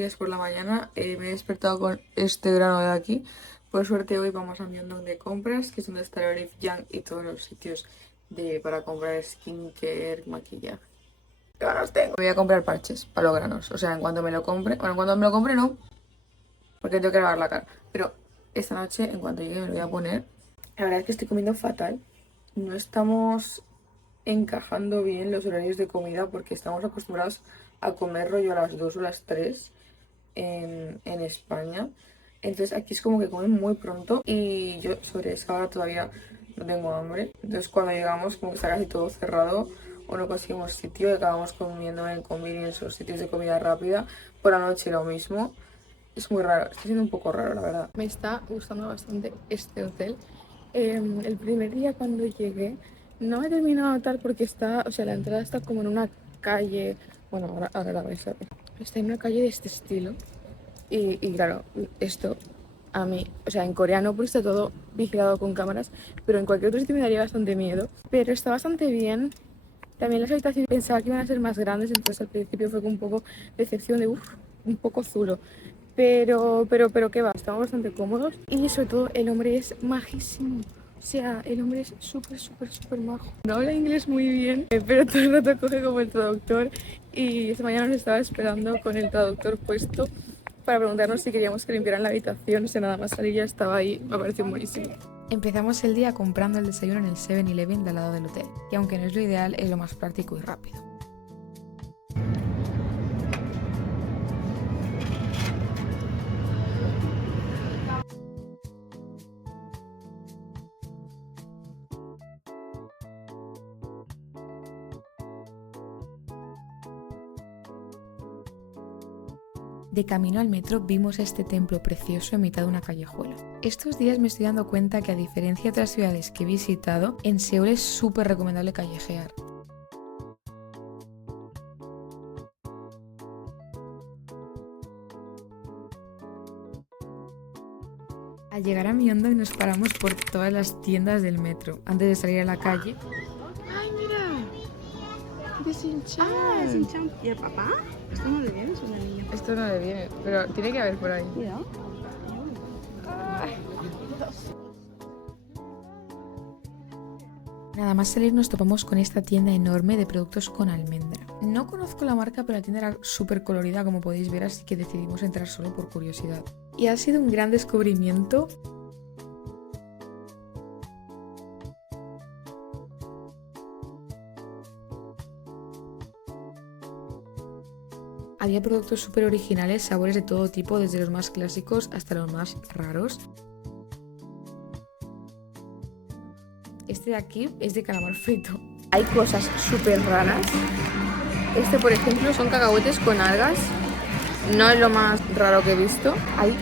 días por la mañana me he despertado con este grano de aquí. Por suerte hoy vamos a Myeongdong de compras, que es donde está el Olive Young y todos los sitios para comprar skincare, maquillaje. ¿Qué ganas tengo? Voy a comprar parches para los granos, o sea, en cuanto me lo compre, bueno, en cuanto me lo compre no, porque tengo que lavar la cara, pero esta noche en cuanto llegue me lo voy a poner. La verdad es que estoy comiendo fatal, no estamos encajando bien los horarios de comida porque estamos acostumbrados a comer rollo a las 2 o las 3 en España. Entonces aquí es como que comen muy pronto y yo sobre esa hora todavía no tengo hambre. Entonces cuando llegamos como que está casi todo cerrado o no conseguimos sitio y acabamos comiendo en convenience o sitios de comida rápida. Por la noche lo mismo. Es muy raro, está siendo un poco raro la verdad. Me está gustando bastante este hotel. El primer día cuando llegué no me terminó de notar porque está, o sea, la entrada está como en una calle, bueno, ahora la vais a ver. Está en una calle de este estilo y claro, esto a mí, o sea, en coreano pues está todo vigilado con cámaras, pero en cualquier otro sitio me daría bastante miedo. Pero está bastante bien. También las habitaciones pensaba que iban a ser más grandes, entonces al principio fue con un poco decepción de, un poco zulo. Pero qué va, estamos bastante cómodos y sobre todo el hombre es majísimo. O sea, el hombre es súper majo. No habla inglés muy bien, pero todo el rato coge como el traductor y esta mañana nos estaba esperando con el traductor puesto para preguntarnos si queríamos que limpiaran la habitación. O sea, nada más salir ya estaba ahí, me pareció buenísimo. Empezamos el día comprando el desayuno en el 7-Eleven de al lado del hotel, que aunque no es lo ideal, es lo más práctico y rápido. De camino al metro vimos este templo precioso en mitad de una callejuela. Estos días me estoy dando cuenta que a diferencia de otras ciudades que he visitado, en Seúl es súper recomendable callejear. Al llegar a Myeongdong nos paramos por todas las tiendas del metro antes de salir a la calle. ¡Ay, mira! De Shin-chan. Ah, es un champ. ¿Y el papá? Esto no le viene, es una niña. Esto no le viene, pero tiene que haber por ahí. Cuidado. Nada más salir nos topamos con esta tienda enorme de productos con almendra. No conozco la marca, pero la tienda era súper colorida como podéis ver, así que decidimos entrar solo por curiosidad. Y ha sido un gran descubrimiento. Había productos súper originales, sabores de todo tipo, desde los más clásicos hasta los más raros. Este de aquí es de calamar frito. Hay cosas súper raras. Este, por ejemplo, son cacahuetes con algas. No es lo más raro que he visto. Hay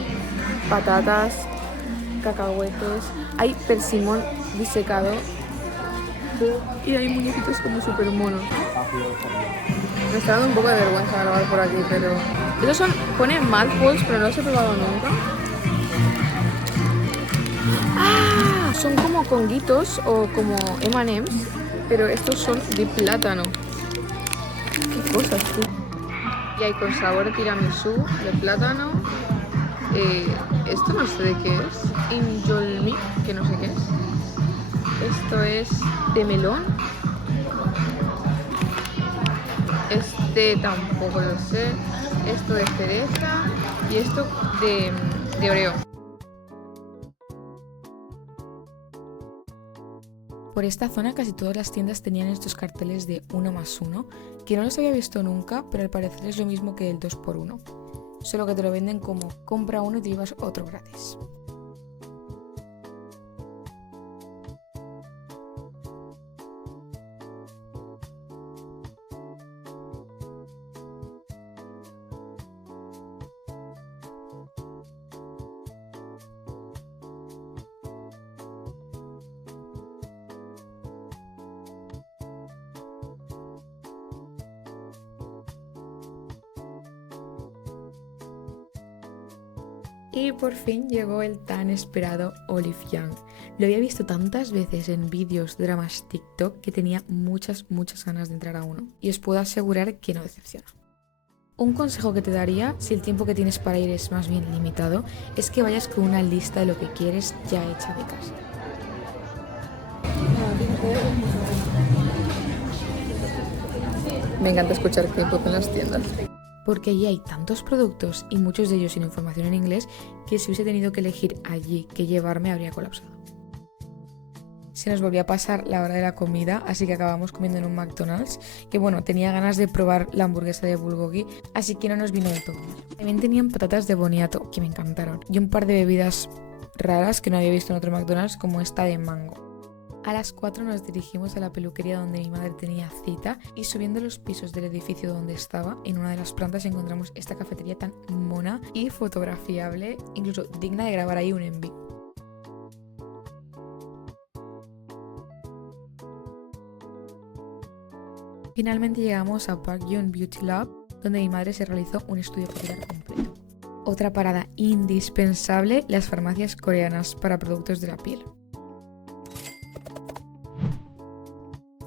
patatas, cacahuetes, hay persimón disecado y hay muñequitos como súper monos. Me está dando un poco de vergüenza grabar por aquí, pero... Esos son... Ponen Mad Balls, pero no los he probado nunca. ¡Ah! Son como conguitos o como M&M's, pero estos son de plátano. ¿Qué cosas, tú? Y hay con sabor de tiramisú, de plátano. Esto no sé de qué es. Injolmi, que no sé qué es. Esto es de melón. Este tampoco lo sé. Esto de cereza. Y esto de Oreo. Por esta zona casi todas las tiendas tenían estos carteles de 1+1, que no los había visto nunca, pero al parecer es lo mismo que el 2x1, solo que te lo venden como compra uno y te llevas otro gratis. Y por fin llegó el tan esperado Olive Young. Lo había visto tantas veces en vídeos, dramas, TikTok que tenía muchas ganas de entrar a uno. Y os puedo asegurar que no decepciona. Un consejo que te daría, si el tiempo que tienes para ir es más bien limitado, es que vayas con una lista de lo que quieres ya hecha de casa. Me encanta escuchar K-pop en las tiendas. Porque allí hay tantos productos y muchos de ellos sin información en inglés que si hubiese tenido que elegir allí qué llevarme habría colapsado. Se nos volvió a pasar la hora de la comida, así que acabamos comiendo en un McDonald's, que bueno, tenía ganas de probar la hamburguesa de bulgogi, así que no nos vino de todo. También tenían patatas de boniato, que me encantaron, y un par de bebidas raras que no había visto en otro McDonald's, como esta de mango. A las 4 nos dirigimos a la peluquería donde mi madre tenía cita y subiendo los pisos del edificio donde estaba, en una de las plantas encontramos esta cafetería tan mona y fotografiable, incluso digna de grabar ahí un enví. Finalmente llegamos a Park Yun Beauty Lab, donde mi madre se realizó un estudio capilar completo. Otra parada indispensable, las farmacias coreanas para productos de la piel.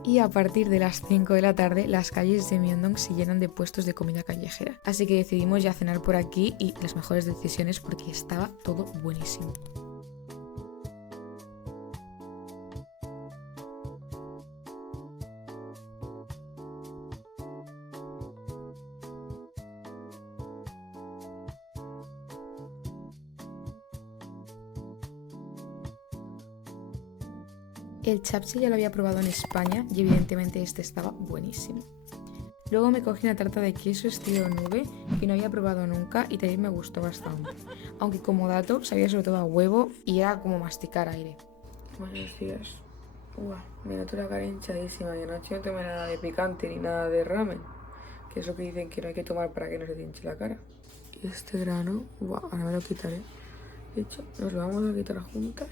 Y a partir de las 5 de la tarde, las calles de Myeongdong se llenan de puestos de comida callejera. Así que decidimos ya cenar por aquí y las mejores decisiones porque estaba todo buenísimo. El chapche ya lo había probado en España y evidentemente este estaba buenísimo. Luego me cogí una tarta de queso estilo nube que no había probado nunca y también me gustó bastante. Aunque como dato sabía sobre todo a huevo y era como masticar aire. Buenos días. Me noto la cara hinchadísima y anoche no tomé nada de picante ni nada de ramen, que es lo que dicen que no hay que tomar para que no se te hinche la cara. Y este grano, ahora me lo quitaré. De hecho, nos lo vamos a quitar juntas.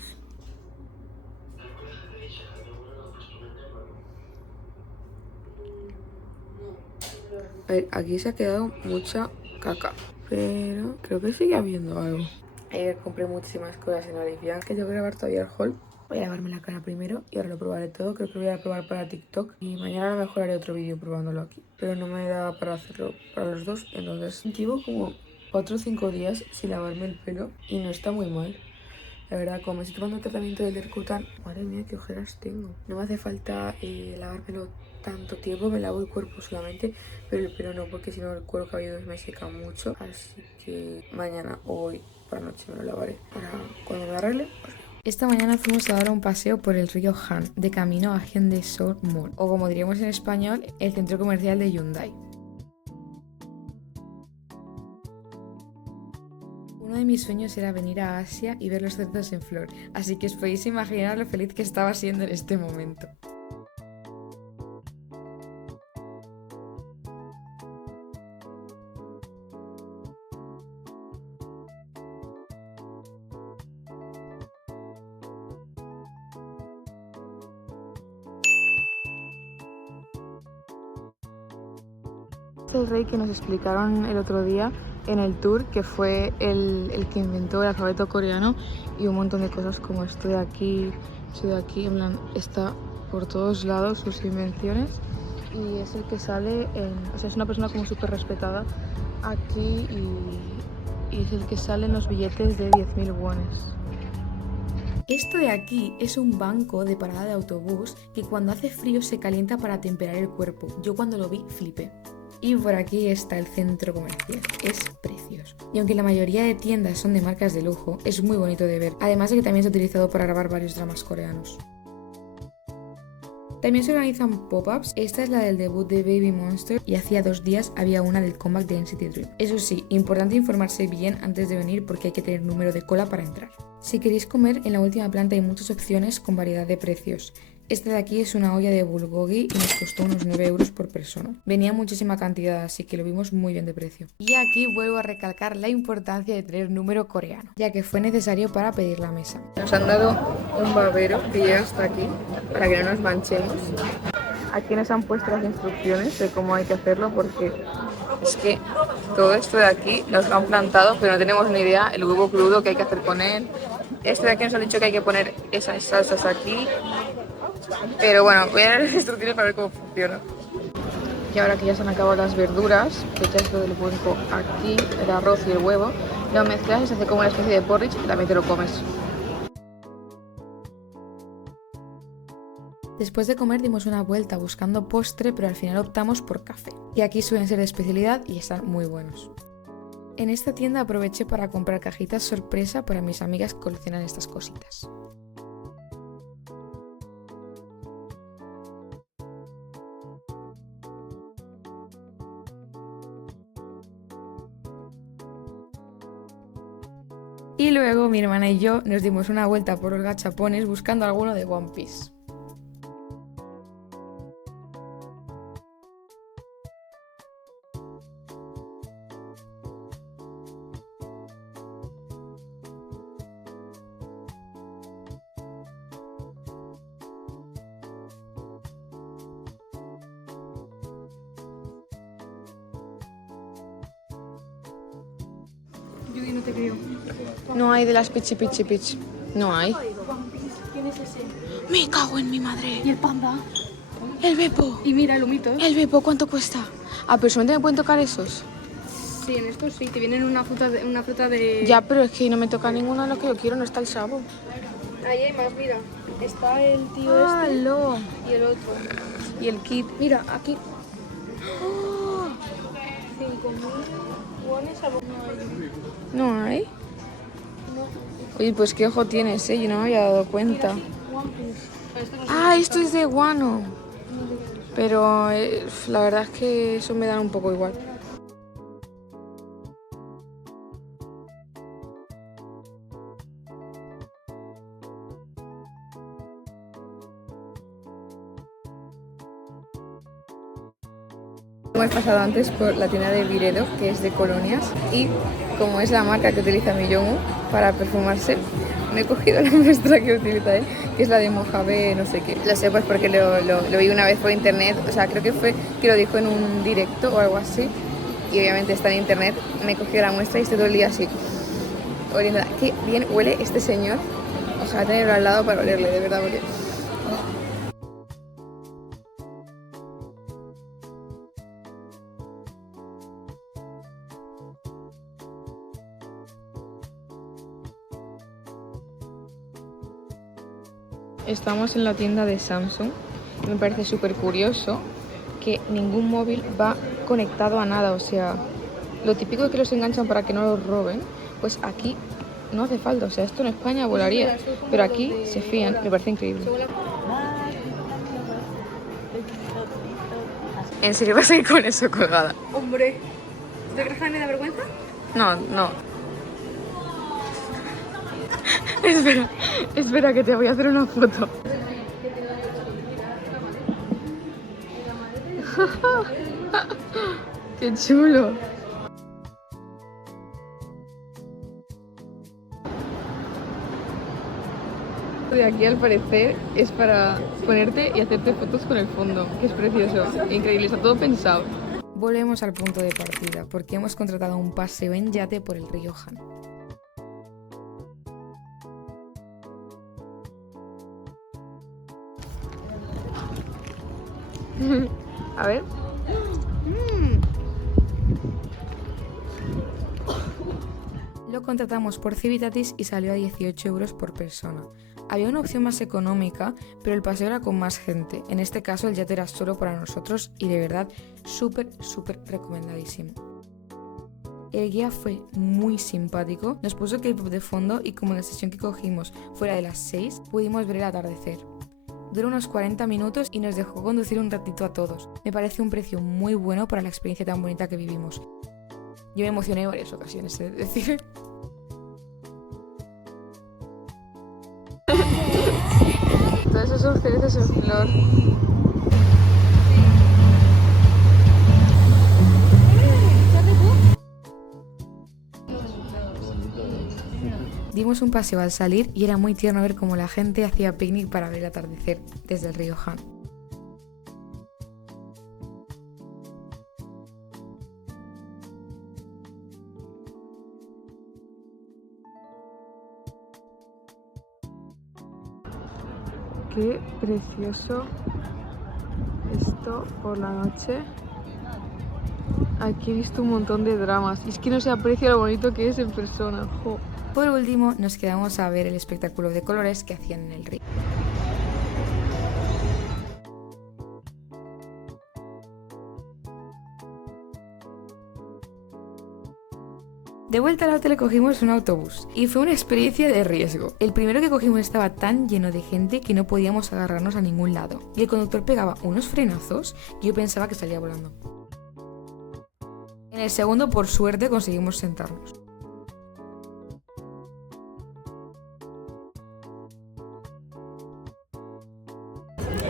A ver, aquí se ha quedado mucha caca, pero creo que sigue habiendo algo. Ayer compré muchísimas cosas en Olivian que tengo que grabar todavía el haul. Voy a lavarme la cara primero y ahora lo probaré todo. Creo que lo voy a probar para TikTok y mañana a lo mejor haré otro vídeo probándolo aquí. Pero no me da para hacerlo para los dos, entonces llevo como 4 o 5 días sin lavarme el pelo y no está muy mal. La verdad, como me estoy tomando el tratamiento del Dercutan, madre mía, qué ojeras tengo. No me hace falta lavármelo tanto tiempo, me lavo el cuerpo solamente, pero el pelo no, porque si no el cuero cabelludo me seca mucho. Así que mañana o hoy por la noche me lo lavaré. Ahora, cuando me arregle, pues... Esta mañana fuimos a dar un paseo por el río Han, de camino a Hyundai Seoul Mall, o como diríamos en español, el centro comercial de Hyundai. Uno de mis sueños era venir a Asia y ver los cerezos en flor, así que os podéis imaginar lo feliz que estaba siendo en este momento. Es el rey que nos explicaron el otro día en el tour, que fue el que inventó el alfabeto coreano y un montón de cosas como esto de aquí, en plan, está por todos lados sus invenciones y es el que sale o sea, es una persona como súper respetada aquí y es el que sale en los billetes de 10.000 wones. Esto de aquí es un banco de parada de autobús que cuando hace frío se calienta para temperar el cuerpo. Yo cuando lo vi flipé. Y por aquí está el centro comercial, es precioso. Y aunque la mayoría de tiendas son de marcas de lujo, es muy bonito de ver, además de que también se ha utilizado para grabar varios dramas coreanos. También se organizan pop-ups, esta es la del debut de Baby Monster y hacía 2 días había una del comeback de NCT Dream. Eso sí, importante informarse bien antes de venir porque hay que tener número de cola para entrar. Si queréis comer, en la última planta hay muchas opciones con variedad de precios. Esta de aquí es una olla de bulgogi y nos costó unos 9 euros por persona. Venía muchísima cantidad, así que lo vimos muy bien de precio. Y aquí vuelvo a recalcar la importancia de tener número coreano, ya que fue necesario para pedir la mesa. Nos han dado un babero que llega hasta aquí para que no nos manchemos. Aquí nos han puesto las instrucciones de cómo hay que hacerlo porque es que todo esto de aquí nos lo han plantado pero no tenemos ni idea el huevo crudo que hay que hacer con él. Este de aquí nos han dicho que hay que poner esas salsas aquí. Pero bueno, voy a ver las instrucciones para ver cómo funciona. Y ahora que ya se han acabado las verduras, que ya es lo del cuenco aquí, el arroz y el huevo, lo mezclas y se hace como una especie de porridge y también te lo comes. Después de comer dimos una vuelta buscando postre, pero al final optamos por café. Y aquí suelen ser de especialidad y están muy buenos. En esta tienda aproveché para comprar cajitas sorpresa para mis amigas que coleccionan estas cositas. Y luego mi hermana y yo nos dimos una vuelta por los gachapones buscando alguno de One Piece. Yugi, no te creo. No hay de las Pichi Pichi Pitch. No hay. ¿Quién es ese? Me cago en mi madre. ¿Y el panda? El Beppo. Y mira, el humito. El Beppo, ¿cuánto cuesta? Ah, pero solamente me pueden tocar esos. Sí, en estos sí, te vienen una fruta de... Ya, pero es que no me toca ninguno de los que yo quiero, no está el sabo. Ahí hay más, mira. Está el tío ¡Halo! y el otro. Y el kit. Mira, aquí. 5.000 wones a ¿No hay? Oye, pues qué ojo tienes, ¿eh? Yo no me había dado cuenta. One Piece. Esto no sé. Ah, esto es de guano. Pero la verdad es que eso me da un poco igual. Hemos pasado antes por la tienda de Viredo, que es de colonias, y como es la marca que utiliza mi Yomu para perfumarse, me he cogido la muestra que utiliza él, que es la de Mojave no sé qué. Lo sé pues porque lo vi una vez por internet, o sea, creo que fue que lo dijo en un directo o algo así, y obviamente está en internet. Me he cogido la muestra y estoy todo el día así, oliéndola. Qué bien huele este señor, ojalá tenerlo al lado para olerle, de verdad, porque... Estamos en la tienda de Samsung y me parece súper curioso que ningún móvil va conectado a nada, o sea, lo típico de que los enganchan para que no los roben, pues aquí no hace falta, o sea, esto en España volaría, pero aquí se fían, me parece increíble. ¿En serio vas a ir con eso colgada? Hombre, ¿te crees que me da vergüenza? No, no. Espera que te voy a hacer una foto. ¡Qué chulo! De aquí al parecer es para ponerte y hacerte fotos con el fondo, que es precioso, increíble, está todo pensado. Volvemos al punto de partida, porque hemos contratado un paseo en yate por el río Han. A ver. Lo contratamos por Civitatis y salió a 18 € por persona. Había una opción más económica, pero el paseo era con más gente. En este caso el yate era solo para nosotros y de verdad súper recomendadísimo. El guía fue muy simpático, nos puso K-pop de fondo y como la sesión que cogimos fuera de las 6, pudimos ver el atardecer. Duró unos 40 minutos y nos dejó conducir un ratito a todos. Me parece un precio muy bueno para la experiencia tan bonita que vivimos. Yo me emocioné en varias ocasiones, es decir. Todos esos son cerezos en flor. Dimos un paseo al salir y era muy tierno ver cómo la gente hacía picnic para ver el atardecer desde el río Han. Qué precioso esto por la noche. Aquí he visto un montón de dramas y es que no se aprecia lo bonito que es en persona. Jo. Por último, nos quedamos a ver el espectáculo de colores que hacían en el río. De vuelta al hotel cogimos un autobús y fue una experiencia de riesgo. El primero que cogimos estaba tan lleno de gente que no podíamos agarrarnos a ningún lado. Y el conductor pegaba unos frenazos y yo pensaba que salía volando. En el segundo, por suerte, conseguimos sentarnos.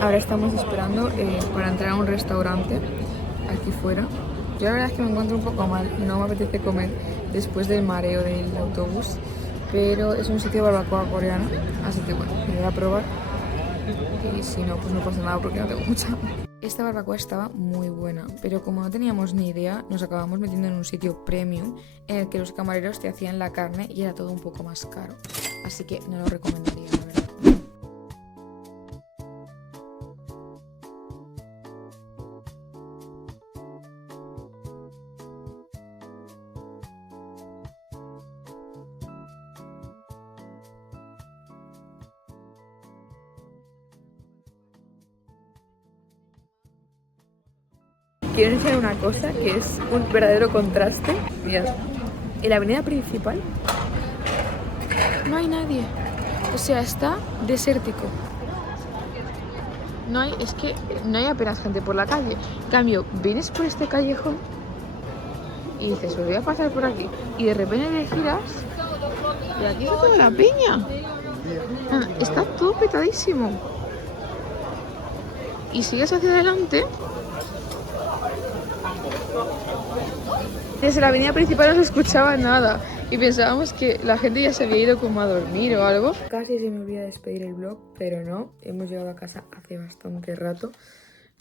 Ahora estamos esperando para entrar a un restaurante aquí fuera. Yo la verdad es que me encuentro un poco mal, no me apetece comer después del mareo del autobús, pero es un sitio de barbacoa coreana, así que bueno, me voy a probar y si no, pues no pasa nada porque no tengo mucha hambre. Esta barbacoa estaba muy buena, pero como no teníamos ni idea, nos acabamos metiendo en un sitio premium en el que los camareros te hacían la carne y era todo un poco más caro, así que no lo recomendaría, la verdad. Quiero enseñar una cosa que es un verdadero contraste. Mirad, en la avenida principal no hay nadie. O sea, está desértico. Es que no hay apenas gente por la calle. En cambio, vienes por este callejón y dices, pues voy a pasar por aquí. Y de repente te giras y aquí está toda la peña. Está todo petadísimo. Y sigues hacia adelante. Desde la avenida principal no se escuchaba nada y pensábamos que la gente ya se había ido como a dormir o algo. Casi se me olvida despedir el vlog, pero no, hemos llegado a casa hace bastante rato.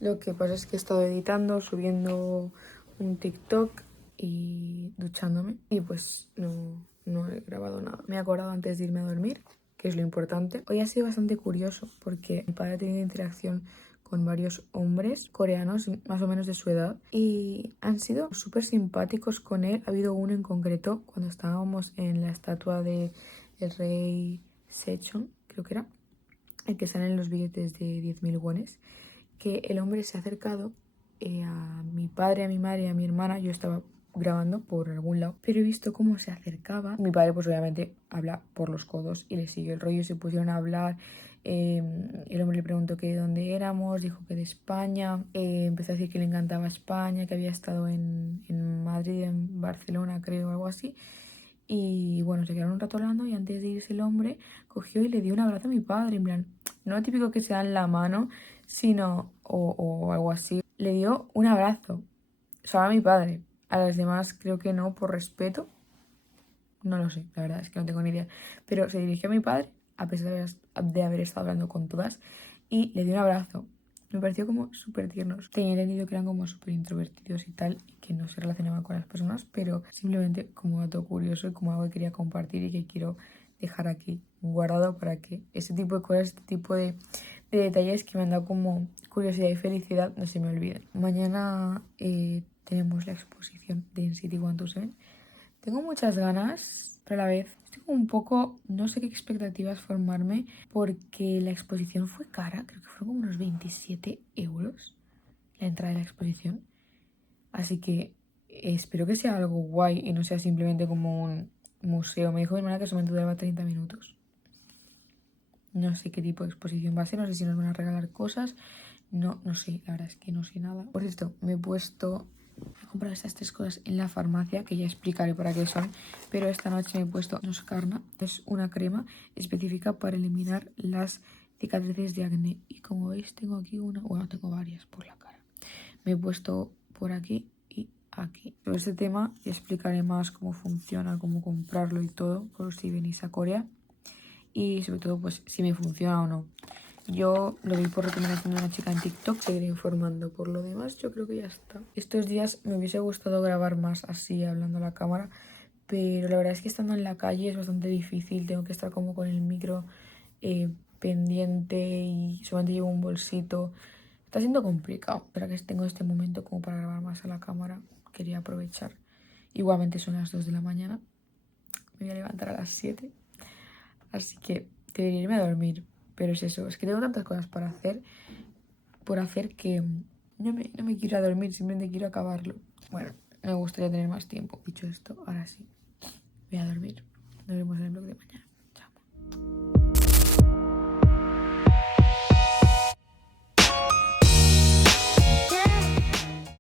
Lo que pasa es que he estado editando, subiendo un TikTok y duchándome y pues no he grabado nada. Me he acordado antes de irme a dormir, que es lo importante. Hoy ha sido bastante curioso porque mi padre ha tenido interacción con varios hombres coreanos más o menos de su edad y han sido súper simpáticos con él. Ha habido uno en concreto cuando estábamos en la estatua de el rey Sejong, creo que era, el que sale en los billetes de 10.000 wones, que el hombre se ha acercado a mi padre, a mi madre y a mi hermana. Yo estaba grabando por algún lado, pero he visto cómo se acercaba. Mi padre pues obviamente habla por los codos y le siguió el rollo y se pusieron a hablar. El hombre le preguntó que de dónde éramos, dijo que de España, empezó a decir que le encantaba España, que había estado en Madrid, en Barcelona creo, algo así. Y bueno, se quedaron un rato hablando y antes de irse el hombre cogió y le dio un abrazo a mi padre, en plan, no lo típico que se dan la mano, sino, o algo así, le dio un abrazo, solo a mi padre, a las demás creo que no, por respeto, no lo sé, la verdad es que no tengo ni idea, pero se dirigió a mi padre, a pesar de haber estado hablando con todas, y le dio un abrazo. Me pareció como súper tiernos. Tenía entendido que eran como súper introvertidos y tal, y que no se relacionaban con las personas, pero simplemente como dato curioso y como algo que quería compartir y que quiero dejar aquí guardado para que ese tipo de cosas, este tipo de detalles que me han dado como curiosidad y felicidad no se me olviden. Mañana tenemos la exposición de NCT 127. Tengo muchas ganas, pero a la vez estoy como un poco, no sé qué expectativas formarme porque la exposición fue cara, creo que fueron como unos 27 euros la entrada de la exposición. Así que espero que sea algo guay y no sea simplemente como un museo. Me dijo mi hermana que solamente duraba 30 minutos. No sé qué tipo de exposición va a ser, no sé si nos van a regalar cosas. No sé, la verdad es que no sé nada. Por cierto, me he puesto a comprar estas 3 cosas en la farmacia, que ya explicaré para qué son, pero esta noche me he puesto Noscarna. Es una crema específica para eliminar las cicatrices de acné. Y como veis, tengo aquí tengo varias por la cara. Me he puesto por aquí y aquí. Sobre este tema ya explicaré más cómo funciona, cómo comprarlo y todo, por si venís a Corea. Y sobre todo, pues, si me funciona o no. Yo lo vi por recomendación de una chica en TikTok, seguiré informando. Por lo demás, yo creo que ya está. Estos días me hubiese gustado grabar más así, hablando a la cámara, pero la verdad es que estando en la calle es bastante difícil. Tengo que estar como con el micro pendiente y solamente llevo un bolsito. Está siendo complicado, pero que tengo este momento como para grabar más a la cámara. Quería aprovechar. Igualmente son las 2 de la mañana. Me voy a levantar a las 7. Así que debería irme a dormir. Pero es eso, es que tengo tantas cosas por hacer que no me quiero ir a dormir, simplemente quiero acabarlo. Bueno, me gustaría tener más tiempo. Dicho esto, ahora sí, voy a dormir. Nos vemos en el vlog de mañana.